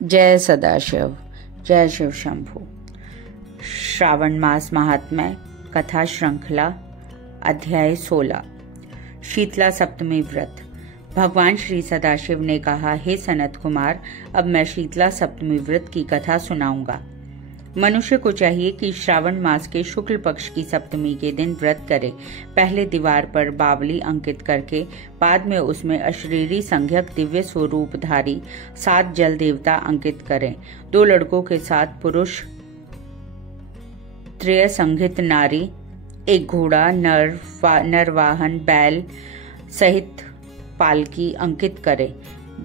जय सदाशिव, जय शिव शंभु। श्रावण मास महात्म्य कथा श्रृंखला अध्याय 16। शीतला सप्तमी व्रत। भगवान श्री सदाशिव ने कहा, हे सनत कुमार, अब मैं शीतला सप्तमी व्रत की कथा सुनाऊंगा। मनुष्य को चाहिए कि श्रावण मास के शुक्ल पक्ष की सप्तमी के दिन व्रत करे। पहले दीवार पर बावली अंकित करके बाद में उसमें अशरीरी संज्ञक दिव्य स्वरूपधारी 7 जल देवता अंकित करें। 2 लड़कों के साथ पुरुष, त्रय संघित नारी, 1 घोड़ा, नरवाहन बैल सहित पालकी अंकित करे।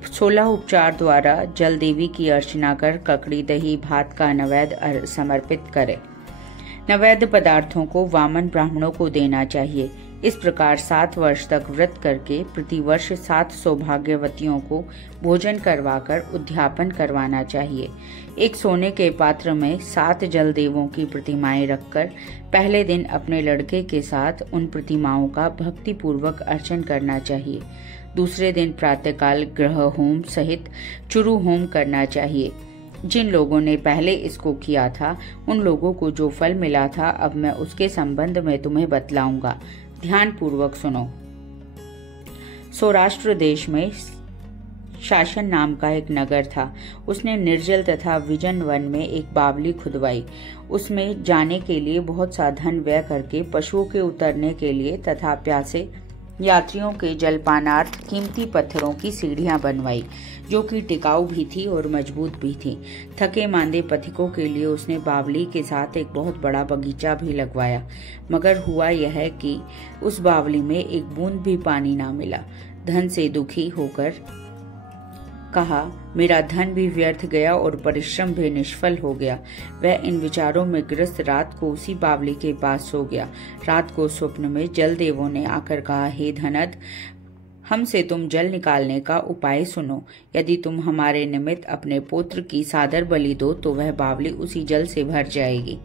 16 उपचार द्वारा जल देवी की अर्चना कर ककड़ी, दही, भात का नैवेद्य समर्पित करे। नैवेद्य पदार्थों को वामन ब्राह्मणों को देना चाहिए। इस प्रकार 7 वर्ष तक व्रत करके प्रतिवर्ष 7 सौभाग्यवतियों को भोजन करवाकर उद्यापन करवाना चाहिए। एक सोने के पात्र में 7 जल देवों की प्रतिमाएं रखकर पहले दिन अपने लड़के के साथ उन प्रतिमाओं का भक्ति पूर्वक अर्चन करना चाहिए। दूसरे दिन प्रातःकाल ग्रह होम सहित चुरु होम करना चाहिए। जिन लोगों ने पहले इसको किया था उन लोगों को जो फल मिला था, अब मैं उसके संबंध में तुम्हें बतलाऊंगा। ध्यान पूर्वक सुनो। सौराष्ट्र देश में शासन नाम का एक नगर था। उसने निर्जल तथा विजन वन में एक बावली खुदवाई। उसमें जाने के लिए बहुत सा धन व्यय करके पशुओं के उतरने के लिए तथा प्यासे यात्रियों के जलपानार्थ कीमती पत्थरों की सीढ़ियां बनवाई, जो कि टिकाऊ भी थी और मजबूत भी थी। थके मांदे पथिकों के लिए उसने बावली के साथ एक बहुत बड़ा बगीचा भी लगवाया, मगर हुआ यह कि उस बावली में एक बूंद भी पानी ना मिला। धन से दुखी होकर कहा, मेरा धन भी व्यर्थ गया और परिश्रम भी निष्फल हो गया। वह इन विचारों में ग्रस्त रात को उसी बावली के पास सो गया। रात को स्वप्न में जल देवों ने आकर कहा, हे धनद, हमसे तुम जल निकालने का उपाय सुनो। यदि तुम हमारे निमित्त अपने पुत्र की सादर बलि दो तो वह बावली उसी जल से भर जाएगी।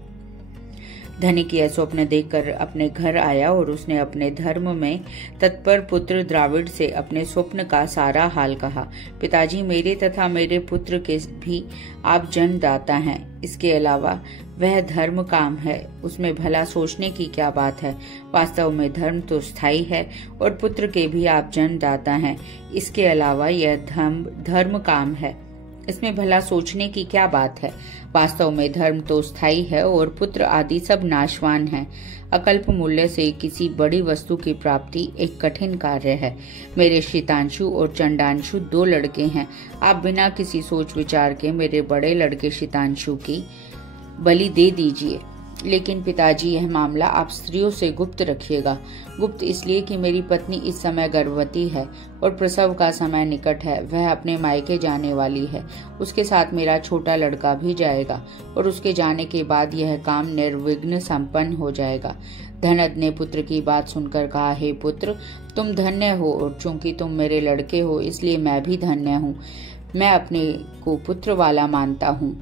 धनिक यह स्वप्न देखकर अपने घर आया और उसने अपने धर्म में तत्पर पुत्र द्राविड से अपने स्वप्न का सारा हाल कहा। पिताजी, मेरे तथा मेरे पुत्र के भी आप जन्मदाता हैं। इसके अलावा वह धर्म काम है, उसमें भला सोचने की क्या बात है। वास्तव में धर्म तो स्थायी है और पुत्र के भी आप जन्मदाता हैं। इसके अलावा यह धर्म काम है, इसमें भला सोचने की क्या बात है। वास्तव में धर्म तो स्थायी है और पुत्र आदि सब नाशवान हैं। अकल्प मूल्य से किसी बड़ी वस्तु की प्राप्ति एक कठिन कार्य है। मेरे शीतांशु और चंडांशु 2 लड़के हैं। आप बिना किसी सोच विचार के मेरे बड़े लड़के शीतांशु की बलि दे दीजिए। लेकिन पिताजी, यह मामला आप स्त्रियों से गुप्त रखिएगा। गुप्त इसलिए कि मेरी पत्नी इस समय गर्भवती है और प्रसव का समय निकट है। वह अपने मायके जाने वाली है। उसके साथ मेरा छोटा लड़का भी जाएगा और उसके जाने के बाद यह काम निर्विघ्न संपन्न हो जाएगा। धनद ने पुत्र की बात सुनकर कहा, हे पुत्र, तुम धन्य हो और चूंकि तुम मेरे लड़के हो इसलिए मैं भी धन्य हूँ। मैं अपने को पुत्र वाला मानता हूँ।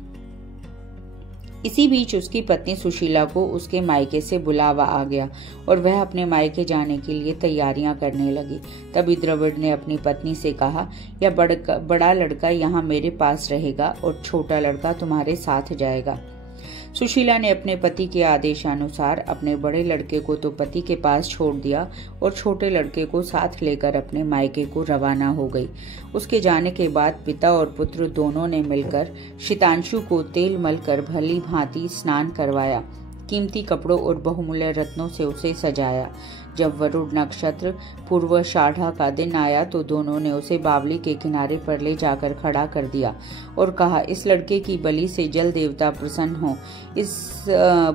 इसी बीच उसकी पत्नी सुशीला को उसके मायके से बुलावा आ गया और वह अपने मायके जाने के लिए तैयारियां करने लगी। तभी द्रविड़ ने अपनी पत्नी से कहा, यह बड़ा लड़का यहाँ मेरे पास रहेगा और छोटा लड़का तुम्हारे साथ जाएगा। सुशीला ने अपने पति के आदेशानुसार अपने बड़े लड़के को तो पति के पास छोड़ दिया और छोटे लड़के को साथ लेकर अपने मायके को रवाना हो गई। उसके जाने के बाद पिता और पुत्र दोनों ने मिलकर शीतांशु को तेल मलकर भली भांति स्नान करवाया। कीमती कपड़ों और बहुमूल्य रत्नों से उसे सजाया। जब वरुण नक्षत्र पूर्वाषाढ़ का दिन आया तो दोनों ने उसे बावली के किनारे पर ले जाकर खड़ा कर दिया और कहा, इस लड़के की बलि से जल देवता प्रसन्न हो।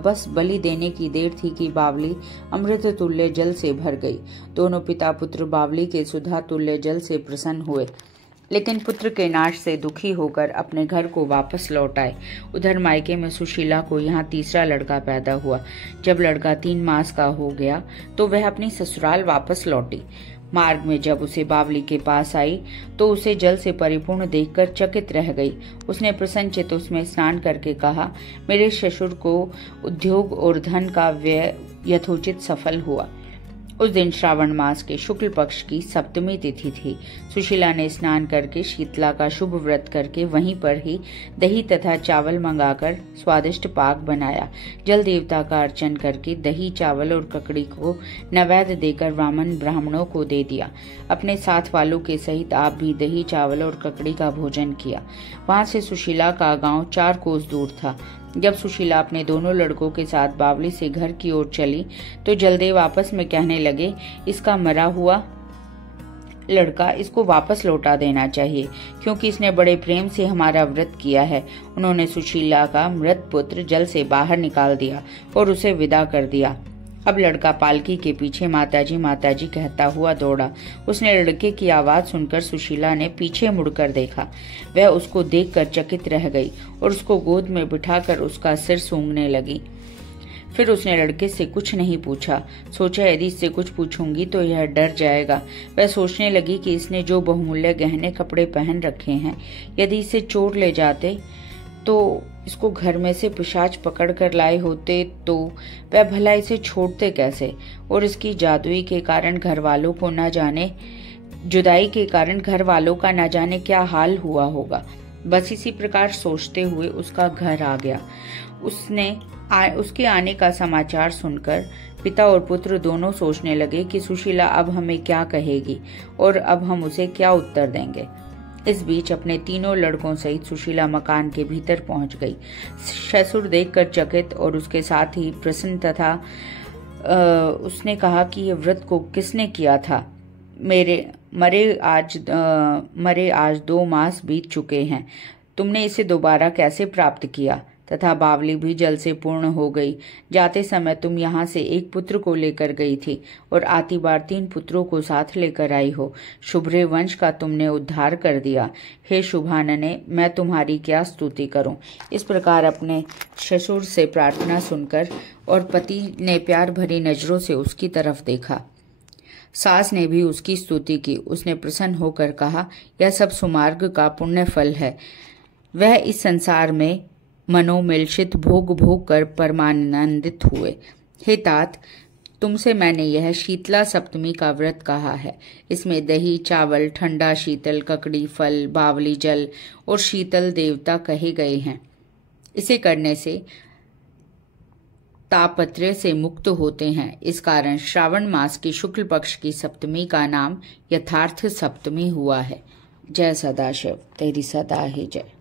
बस बलि देने की देर थी कि बावली अमृत तुल्य जल से भर गई। दोनों पिता पुत्र बावली के सुधा तुल्य जल से प्रसन्न हुए, लेकिन पुत्र के नाश से दुखी होकर अपने घर को वापस लौट आए। उधर मायके में सुशीला को यहाँ तीसरा लड़का पैदा हुआ। जब लड़का 3 मास का हो गया तो वह अपनी ससुराल वापस लौटी। मार्ग में जब उसे बावली के पास आई तो उसे जल से परिपूर्ण देखकर चकित रह गई। उसने प्रसन्नचित्त उसमें स्नान करके कहा, मेरे ससुर को उद्योग और धन का व्यय यथोचित सफल हुआ। उस दिन श्रावण मास के शुक्ल पक्ष की सप्तमी तिथि थी। सुशीला ने स्नान करके शीतला का शुभ व्रत करके वहीं पर ही दही तथा चावल मंगाकर स्वादिष्ट पाक बनाया। जल देवता का अर्चन करके दही, चावल और ककड़ी को नैवेद्य देकर ब्राह्मणों को दे दिया। अपने साथ वालों के सहित आप भी दही, चावल और ककड़ी का भोजन किया। वहां से सुशीला का गांव 4 कोस दूर था। जब सुशीला अपने दोनों लड़कों के साथ बावली से घर की ओर चली तो जलदेव आपस में कहने लगे, इसका मरा हुआ लड़का इसको वापस लौटा देना चाहिए, क्योंकि इसने बड़े प्रेम से हमारा व्रत किया है। उन्होंने सुशीला का मृत पुत्र जल से बाहर निकाल दिया और उसे विदा कर दिया। अब लड़का पालकी के पीछे माताजी माताजी कहता हुआ दौड़ा। उसने लड़के की आवाज सुनकर सुशीला ने पीछे मुड़कर देखा। वह उसको देखकर चकित रह गई और उसको गोद में बिठाकर उसका सिर सूंघने लगी। फिर उसने लड़के से कुछ नहीं पूछा। सोचा यदि इससे कुछ पूछूंगी तो यह डर जाएगा। वह सोचने लगी कि इसने जो बहुमूल्य गहने कपड़े पहन रखे हैं, यदि इसे चोर ले जाते तो इसको घर में से पिशाच पकड़ कर लाए होते तो वह भला इसे छोड़ते कैसे, और इसकी जादुई के कारण घर वालों को न जाने, जुदाई के कारण घर वालों का न जाने क्या हाल हुआ होगा। बस इसी प्रकार सोचते हुए उसका घर आ गया। उसके आने का समाचार सुनकर पिता और पुत्र दोनों सोचने लगे कि सुशीला अब हमें क्या कहेगी और अब हम उसे क्या उत्तर देंगे। इस बीच अपने तीनों लड़कों सहित सुशीला मकान के भीतर पहुंच गई। ससुर देखकर चकित और उसके साथ ही प्रसन्न तथा उसने कहा कि ये व्रत को किसने किया था? मरे आज 2 मास बीत चुके हैं। तुमने इसे दोबारा कैसे प्राप्त किया? तथा बावली भी जल से पूर्ण हो गई। जाते समय तुम यहाँ से एक पुत्र को लेकर गई थी और आती बार 3 पुत्रों को साथ लेकर आई हो। शुभ्रे वंश का तुमने उद्धार कर दिया। हे शुभानने, मैं तुम्हारी क्या स्तुति करूं। इस प्रकार अपने ससुर से प्रार्थना सुनकर और पति ने प्यार भरी नजरों से उसकी तरफ देखा। सास ने भी उसकी स्तुति की। उसने प्रसन्न होकर कहा, यह सब सुमार्ग का पुण्य फल है। वह इस संसार में मनोमिलषित भोग कर परमानंदित हुए। हे तात, तुमसे मैंने यह शीतला सप्तमी का व्रत कहा है। इसमें दही, चावल, ठंडा शीतल, ककड़ी, फल, बावली जल और शीतल देवता कहे गए हैं। इसे करने से तापत्रय से मुक्त होते हैं। इस कारण श्रावण मास की शुक्ल पक्ष की सप्तमी का नाम यथार्थ सप्तमी हुआ है। जय सदाशिव, तेरी सदा ही जय।